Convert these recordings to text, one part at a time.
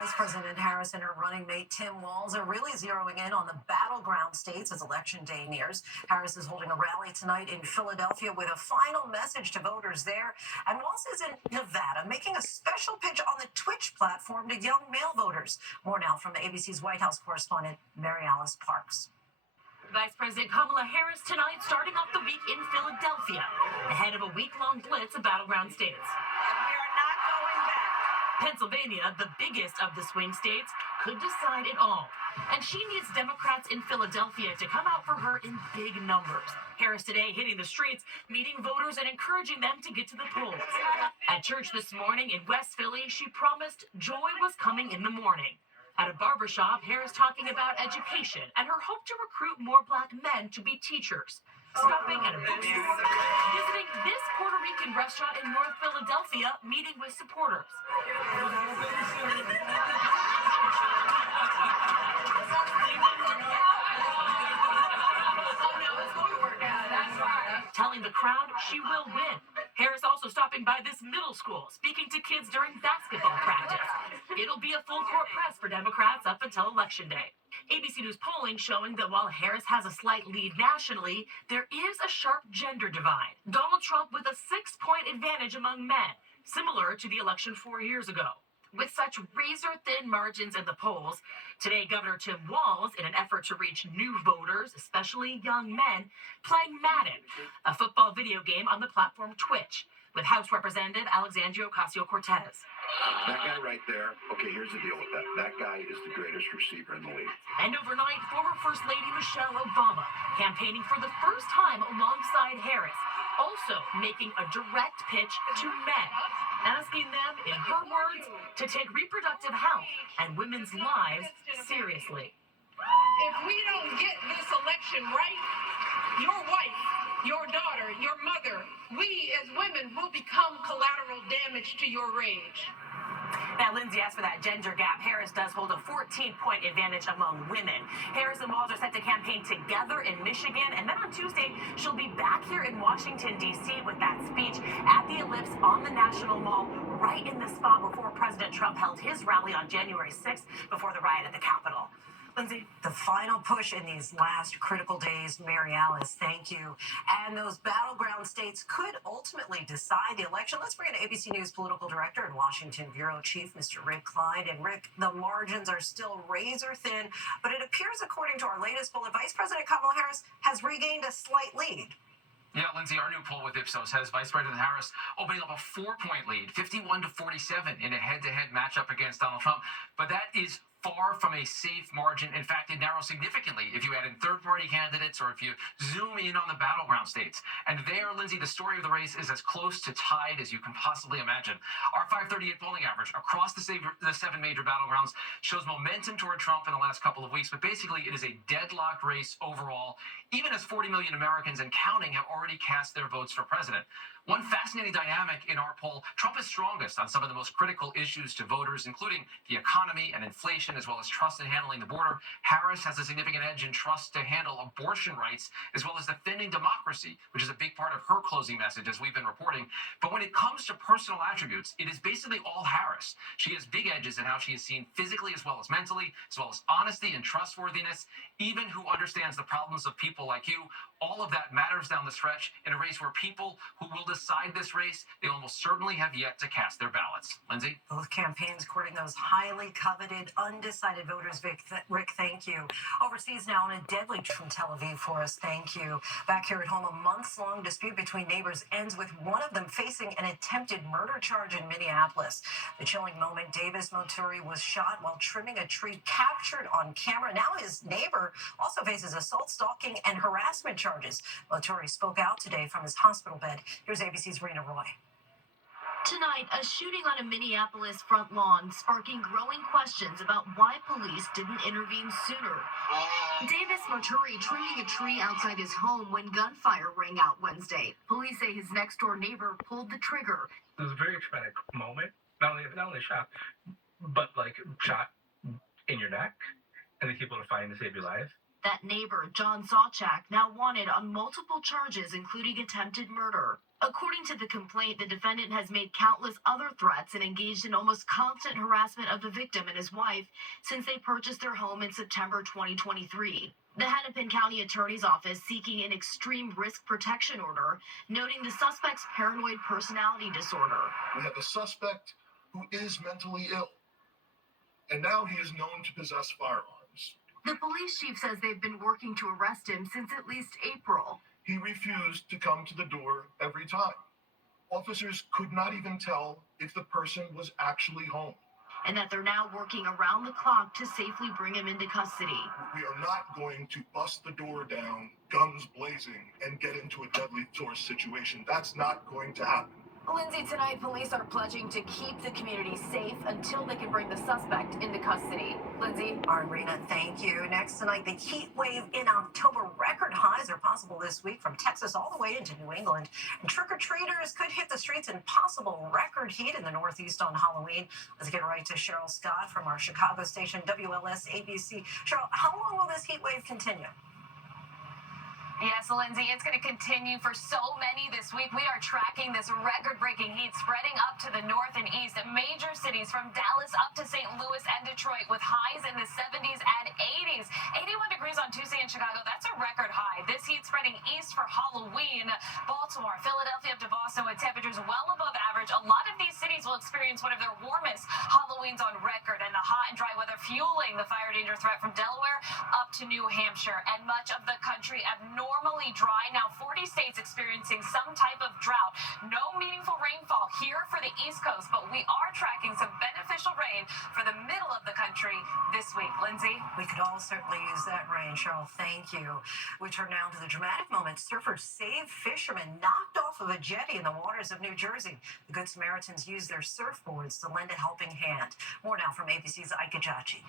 Vice President Harris and her running mate Tim Walz are really zeroing in on the battleground states as Election Day nears. Harris is holding a rally tonight in Philadelphia with a final message to voters there. And Walz is in Nevada making a special pitch on the Twitch platform to young male voters. More now from ABC's White House correspondent Mary Alice Parks. Vice President Kamala Harris tonight starting off the week in Philadelphia ahead of a week-long blitz of battleground states. Pennsylvania, the biggest of the swing states, could decide it all. And she needs Democrats in Philadelphia to come out for her in big numbers. Harris today hitting the streets, meeting voters and encouraging them to get to the polls. At church this morning in West Philly, she promised joy was coming in the morning. At a barbershop, Harris talking about education and her hope to recruit more black men to be teachers. Stopping at a bookstore, visiting this Puerto Rican restaurant in North Philadelphia, meeting with supporters. Telling the crowd she will win. Harris also stopping by this middle school, speaking to kids during basketball practice. It'll be a full court press for Democrats up until Election Day. ABC News polling showing that while Harris has a slight lead nationally, there is a sharp gender divide. Donald Trump with a 6-point advantage among men, similar to the election 4 years ago. With such razor-thin margins in the polls, today Governor Tim Walz, in an effort to reach new voters, especially young men, playing Madden, a football video game on the platform Twitch, with House Representative Alexandria Ocasio-Cortez. That guy right there, okay, here's the deal with that. That guy is the greatest receiver in the league. And overnight, former First Lady Michelle Obama campaigning for the first time alongside Harris, also making a direct pitch to men, asking them, in her words, to take reproductive health and women's lives seriously. If we don't get this election right, your wife, your daughter, your mother, we as women will become collateral damage to your rage. Now, Lindsay, as for that gender gap, Harris does hold a 14-point advantage among women. Harris and Walz are set to campaign together in Michigan, and then on Tuesday, she'll be back here in Washington, D.C. with that speech at the Ellipse on the National Mall, right in the spot before President Trump held his rally on January 6th before the riot at the Capitol. Lindsay? The final push in these last critical days, Mary Alice, thank you. And those battleground states could ultimately decide the election. Let's bring in ABC News political director and Washington bureau chief, Mr. Rick Klein. And Rick, the margins are still razor thin, but it appears, according to our latest poll, that Vice President Kamala Harris has regained a slight lead. Yeah, Lindsay, our new poll with Ipsos has Vice President Harris opening up a 4-point lead, 51-47 in a head-to-head matchup against Donald Trump. But that is far from a safe margin. In fact, it narrows significantly if you add in third-party candidates or if you zoom in on the battleground states. And there, Lindsay, the story of the race is as close to tied as you can possibly imagine. Our 538 polling average across the 7 major battlegrounds shows momentum toward Trump in the last couple of weeks, but basically it is a deadlocked race overall, even as 40 million Americans and counting have already cast their votes for president. One fascinating dynamic in our poll, Trump is strongest on some of the most critical issues to voters, including the economy and inflation, as well as trust in handling the border. Harris has a significant edge in trust to handle abortion rights, as well as defending democracy, which is a big part of her closing message, as we've been reporting. But when it comes to personal attributes, it is basically all Harris. She has big edges in how she is seen physically as well as mentally, as well as honesty and trustworthiness, even who understands the problems of people like you. All of that matters down the stretch in a race where people who will decide this race, they almost certainly have yet to cast their ballots. Lindsay? Both campaigns courting those highly coveted, undecided voters. Rick, thank you. Overseas now, in a deadly from Tel Aviv for us, thank you. Back here at home, a months-long dispute between neighbors ends with one of them facing an attempted murder charge in Minneapolis. The chilling moment, Davis Moturi was shot while trimming a tree, captured on camera. Now his neighbor also faces assault, stalking, and harassment charges. Moturi spoke out today from his hospital bed. Here's ABC's Rena Roy. Tonight, a shooting on a Minneapolis front lawn sparking growing questions about why police didn't intervene sooner. Davis Moturi trimming a tree outside his home when gunfire rang out Wednesday. Police say his next-door neighbor pulled the trigger. It was a very traumatic moment. Not only shot, but shot in your neck, and the people to find to save your life. That neighbor, John Sawchak, now wanted on multiple charges, including attempted murder. According to the complaint, the defendant has made countless other threats and engaged in almost constant harassment of the victim and his wife since they purchased their home in September 2023. The Hennepin County Attorney's Office seeking an extreme risk protection order, noting the suspect's paranoid personality disorder. We have a suspect who is mentally ill, and now he is known to possess firearms. The police chief says they've been working to arrest him since at least April. He refused to come to the door every time. Officers could not even tell if the person was actually home. And that they're now working around the clock to safely bring him into custody. We are not going to bust the door down, guns blazing, and get into a deadly force situation. That's not going to happen. Lindsay, tonight police are pledging to keep the community safe until they can bring the suspect into custody. Lindsay? Arena, thank you. Next tonight, the heat wave in October. Record highs are possible this week from Texas all the way into New England. And trick-or-treaters could hit the streets in possible record heat in the Northeast on Halloween. Let's get right to Cheryl Scott from our Chicago station, WLS ABC. Cheryl, how long will this heat wave continue? Yes, Lindsay, it's going to continue for so many this week. We are tracking this record-breaking heat spreading up to the north and east at major cities from Dallas up to St. Louis and Detroit with highs in the 70s and 80s. 81 degrees on Tuesday in Chicago. That's a record high. This heat spreading east for Halloween. Baltimore, Philadelphia up to Boston with temperatures well above average. A lot of these cities will experience one of their warmest Halloweens on record, and the hot and dry weather fueling the fire danger threat from Delaware up to New Hampshire and much of the country abnormally dry. Now 40 states experiencing some type of drought. No meaningful rainfall here for the East Coast, but we are tracking some beneficial rain for the middle of the country this week. Lindsay? We could all certainly use that rain, Cheryl. Thank you. We turn now to the dramatic moment. Surfers save fishermen knocked off of a jetty in the waters of New Jersey. The Good Samaritans used their surfboards to lend a helping hand. More now from ABC's Ike Ejiochi.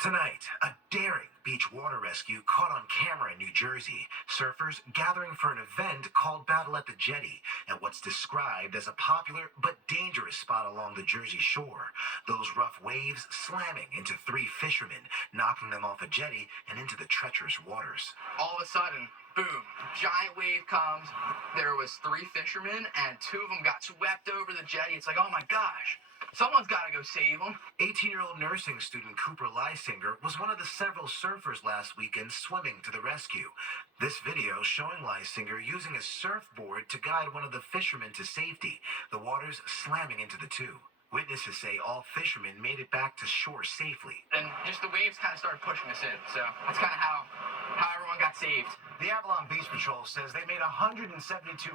Tonight, a daring beach water rescue caught on camera in New Jersey. Surfers gathering for an event called Battle at the Jetty at what's described as a popular but dangerous spot along the Jersey shore. Those rough waves slamming into 3 fishermen, knocking them off a jetty and into the treacherous waters. All of a sudden, boom, giant wave comes. There was 3 fishermen and 2 of them got swept over the jetty. It's like, oh my gosh. Someone's got to go save them. 18-year-old nursing student Cooper Lysinger was one of the several surfers last weekend swimming to the rescue. This video showing Lysinger using a surfboard to guide one of the fishermen to safety, the waters slamming into the 2. Witnesses say all fishermen made it back to shore safely. And just the waves kind of started pushing us in. So that's kind of how everyone got saved. The Avalon Beach Patrol says they made 172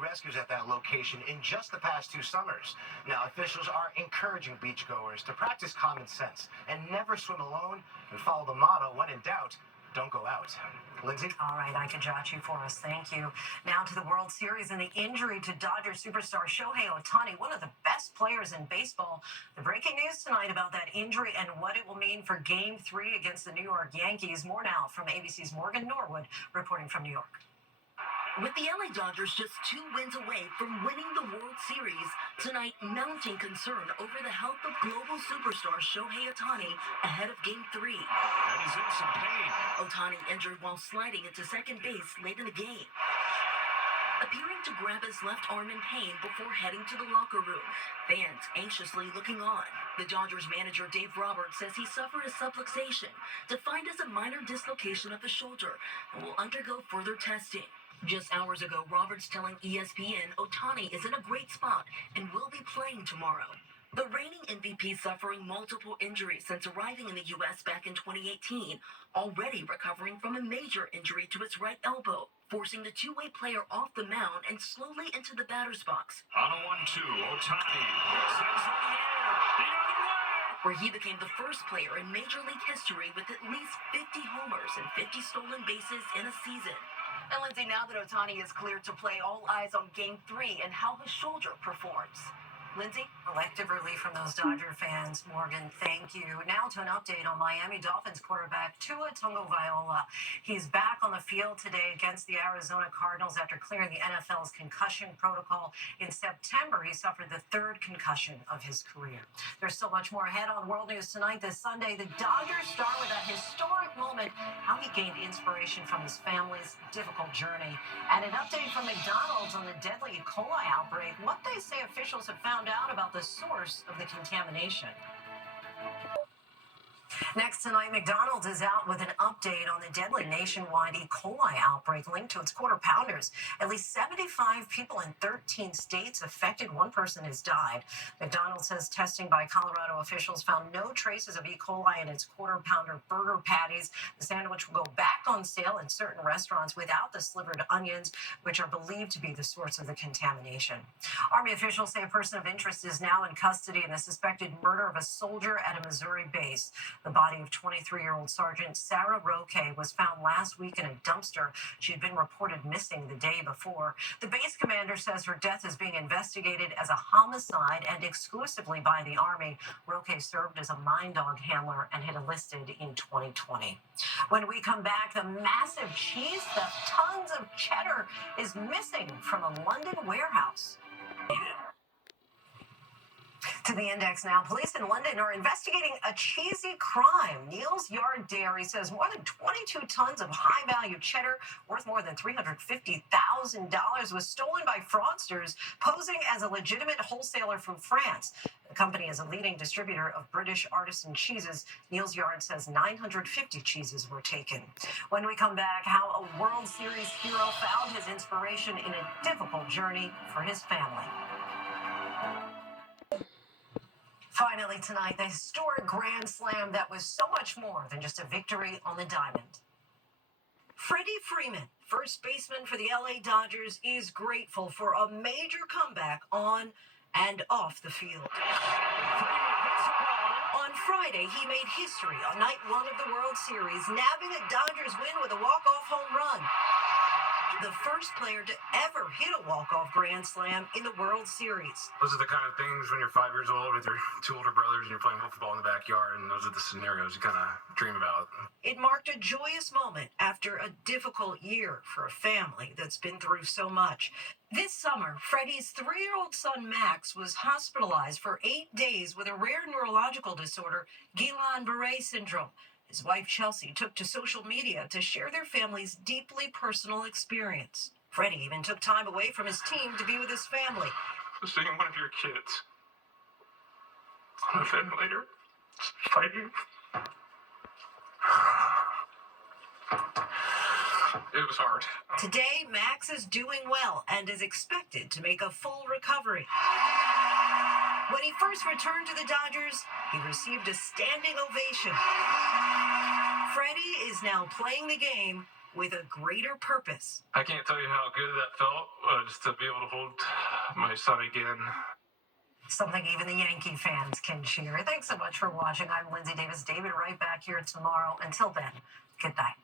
rescues at that location in just the past 2 summers. Now, officials are encouraging beachgoers to practice common sense and never swim alone and follow the motto, when in doubt, don't go out. Lindsay? All right, Ike Ejiochi for us. Thank you. Now to the World Series and the injury to Dodgers superstar Shohei Ohtani, one of the best players in baseball. The breaking news tonight about that injury and what it will mean for Game 3 against the New York Yankees. More now from ABC's Morgan Norwood reporting from New York. With the LA Dodgers just 2 wins away from winning the World Series, tonight mounting concern over the health of global superstar Shohei Ohtani ahead of Game 3. And he's in some pain. Ohtani injured while sliding into second base late in the game, appearing to grab his left arm in pain before heading to the locker room. Fans anxiously looking on. The Dodgers manager Dave Roberts says he suffered a subluxation, defined as a minor dislocation of the shoulder, and will undergo further testing. Just hours ago, Roberts telling ESPN Ohtani is in a great spot and will be playing tomorrow. The reigning MVP suffering multiple injuries since arriving in the U.S. back in 2018, already recovering from a major injury to his right elbow, forcing the two-way player off the mound and slowly into the batter's box. On a 1-2, Ohtani sends one in the air, the other way! Where he became the first player in Major League history with at least 50 homers and 50 stolen bases in a season. And Lindsay, now that Ohtani is cleared to play, all eyes on Game 3 and how his shoulder performs. Lindsay? Collective relief from those Dodger fans. Morgan, thank you. Now to an update on Miami Dolphins quarterback Tua Tagovailoa. He's back on the field today against the Arizona Cardinals after clearing the NFL's concussion protocol. In September, he suffered the third concussion of his career. There's so much more ahead on World News Tonight this Sunday. The Dodgers star with a historic moment, how he gained inspiration from his family's difficult journey. And an update from McDonald's on the deadly E. coli outbreak, what they say officials have found out about the source of the contamination. Next tonight, McDonald's is out with an update on the deadly nationwide E. coli outbreak linked to its quarter pounders. At least 75 people in 13 states affected. One person has died. McDonald's says testing by Colorado officials found no traces of E. coli in its quarter pounder burger patties. The sandwich will go back on sale in certain restaurants without the slivered onions, which are believed to be the source of the contamination. Army officials say a person of interest is now in custody in the suspected murder of a soldier at a Missouri base. The body of 23-year-old Sergeant Sarah Roque was found last week in a dumpster. She had been reported missing the day before. The base commander says her death is being investigated as a homicide and exclusively by the Army. Roque served as a mine dog handler and had enlisted in 2020. When we come back, the massive cheese theft, tons of cheddar, is missing from a London warehouse. To the index now. Police in London are investigating a cheesy crime. Neal's Yard Dairy says more than 22 tons of high-value cheddar worth more than $350,000 was stolen by fraudsters posing as a legitimate wholesaler from France. The company is a leading distributor of British artisan cheeses. Neal's Yard says 950 cheeses were taken. When we come back, how a World Series hero found his inspiration in a difficult journey for his family. Finally tonight, the historic Grand Slam that was so much more than just a victory on the diamond. Freddie Freeman, first baseman for the LA Dodgers, is grateful for a major comeback on and off the field. On Friday, he made history on night one of the World Series, nabbing a Dodgers win with a walk-off home run. The first player to ever hit a walk-off Grand Slam in the World Series. Those are the kind of things when you're 5 years old with your two older brothers and you're playing football in the backyard, and those are the scenarios you kind of dream about. It marked a joyous moment after a difficult year for a family that's been through so much. This summer, Freddie's 3-year-old son Max was hospitalized for 8 days with a rare neurological disorder, Guillain-Barré syndrome. His wife, Chelsea, took to social media to share their family's deeply personal experience. Freddie even took time away from his team to be with his family. Seeing one of your kids on a ventilator, fighting. It was hard. Today, Max is doing well and is expected to make a full recovery. When he first returned to the Dodgers, he received a standing ovation. Freddie is now playing the game with a greater purpose. I can't tell you how good that felt, just to be able to hold my son again. Something even the Yankee fans can cheer. Thanks so much for watching. I'm Lindsay Davis. David right back here tomorrow. Until then, good night.